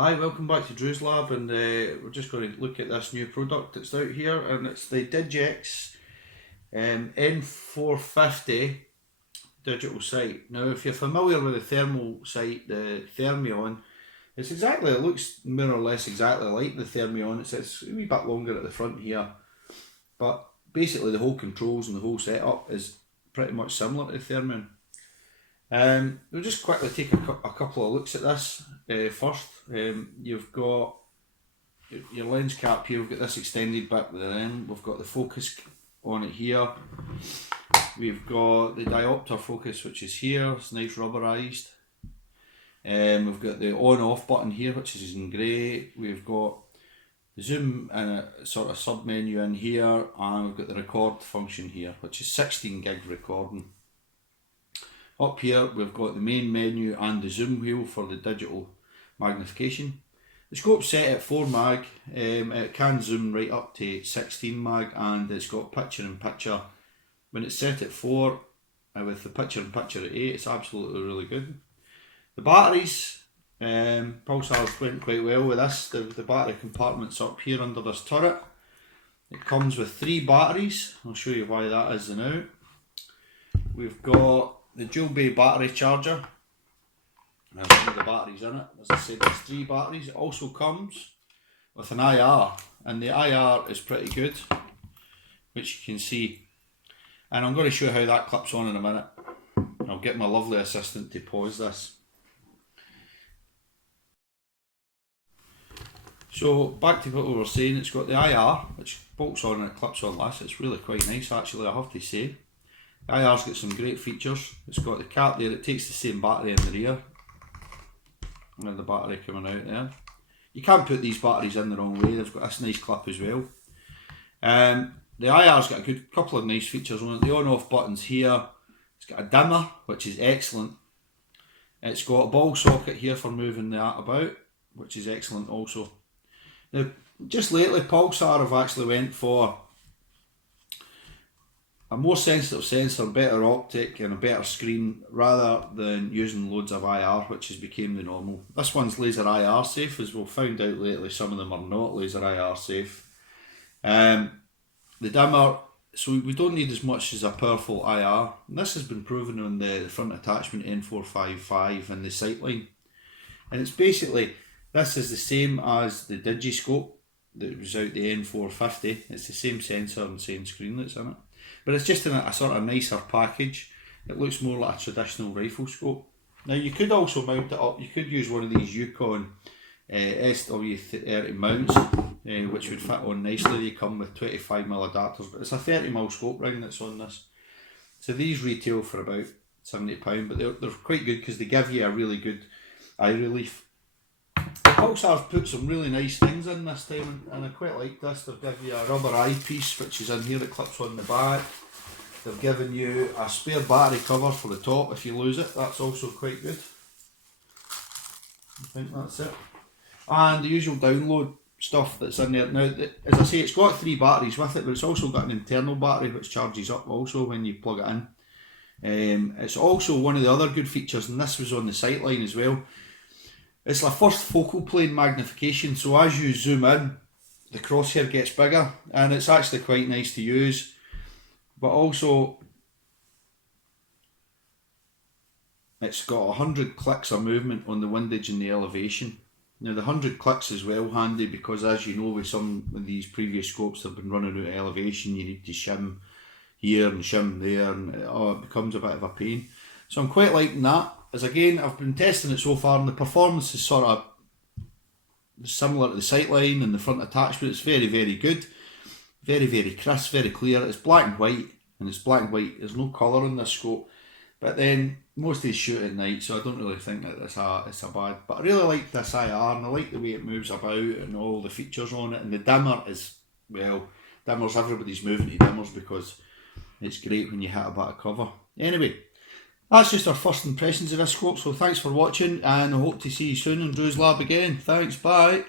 Hi, welcome back to Drew's Lab, and we're just going to look at this new product that's out here, and it's the Digex N450 digital sight. Now, if you're familiar with the thermal sight, the Thermion, it looks more or less exactly like the Thermion. It's a wee bit longer at the front here, but basically the whole controls and the whole setup is pretty much similar to the Thermion. We'll just quickly take a couple of looks at this first. You've got your lens cap here, we've got this extended bit with the end, we've got the focus on it here, we've got the diopter focus which is here, it's nice rubberized. We've got the on off button here which is in grey, we've got the zoom and a sort of sub menu in here, and we've got the record function here which is 16 gig recording. Up here we've got the main menu and the zoom wheel for the digital magnification. The scope's set at 4 mag, it can zoom right up to 16 mag, and it's got picture in picture. When it's set at 4 with the picture in picture at 8, it's absolutely really good. The batteries, Pulsar went quite well with this. The battery compartment's up here under this turret. It comes with 3 batteries, I'll show you why that is now. We've got the dual bay battery charger. There's one of the batteries in it. As I said, there's 3 batteries. It also comes with an IR, and the IR is pretty good, which you can see. And I'm going to show you how that clips on in a minute. I'll get my lovely assistant to pause this. So back to what we were saying, it's got the IR, which bolts on and it clips on this. It's really quite nice actually, I have to say. The IR's got some great features. It's got the cap there, it takes the same battery in the rear. And the battery coming out there. You can't put these batteries in the wrong way, they've got this nice clip as well. The IR's got a good couple of nice features on it. The on off button's here. It's got a dimmer, which is excellent. It's got a ball socket here for moving that about, which is excellent also. Now, just lately Pulsar have actually went for a more sensitive sensor, better optic and a better screen, rather than using loads of IR, which has become the normal. This one's laser IR safe, as we've found out lately some of them are not laser IR safe. The dimmer, so we don't need as much as a powerful IR. And this has been proven on the front attachment N455 and the sightline. And it's basically, this is the same as the Digiscope that was out the N450. It's the same sensor and same screen that's in it. But it's just in a sort of nicer package. It looks more like a traditional rifle scope. Now you could also mount it up, you could use one of these Yukon SW30 mounts, which would fit on nicely. They come with 25mm adapters, but it's a 30mm scope ring that's on this. So these retail for about £70, but they're quite good because they give you a really good eye relief. Pulsar's put some really nice things in this time, and I quite like this. They've given you a rubber eyepiece which is in here, it clips on the back. They've given you a spare battery cover for the top if you lose it, that's also quite good. I think that's it. And the usual download stuff that's in there. Now, as I say, it's got 3 batteries with it, but it's also got an internal battery which charges up also when you plug it in. It's also one of the other good features, and this was on the sightline as well. It's the first focal plane magnification, so as you zoom in, the crosshair gets bigger, and it's actually quite nice to use. But also, it's got 100 clicks of movement on the windage and the elevation. Now the 100 clicks is well handy because, as you know, with some of these previous scopes that have been running out of elevation, you need to shim here and shim there, and it becomes a bit of a pain. So I'm quite liking that. As again, I've been testing it so far, and the performance is sort of similar to the sightline and the front attachment. It's very, very good. Very, very crisp, very clear. It's black and white, and it's black and white. There's no colour in this scope. But then, most of these shoot at night, so I don't really think that it's a bad. But I really like this IR, and I like the way it moves about and all the features on it. And the dimmer is, well, dimmers, everybody's moving to dimmers because it's great when you hit a bit of cover. Anyway, that's just our first impressions of this scope, so thanks for watching, and I hope to see you soon in Drew's Lab again. Thanks, bye.